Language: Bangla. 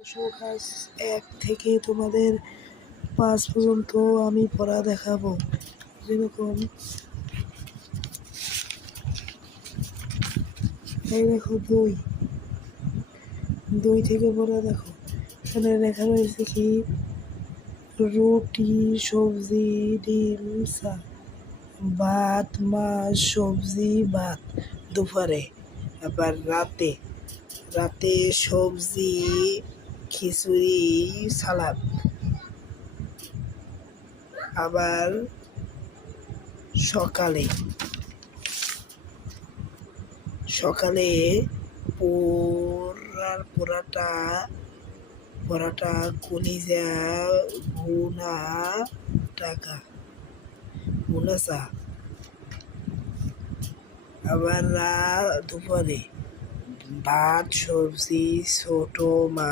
ক্লাস 1 থেকে তোমাদের 5 পর্যন্ত আমি পড়া দেখাবো। যেরকম এই দেখো 2 থেকে পড়া দেখো। এখানে লেখা রয়েছে কি রুটি, সবজি, ডিম, ভাত, মাছ, সবজি, ভাত দুপুরে। আবার রাতে সবজি, খিচুড়ি, সালাদ। আবার সকালে পরাটা, কলিজা, ভুনা চা। আবার দুপুরে ভাত, সবজি, ছোট মাছ।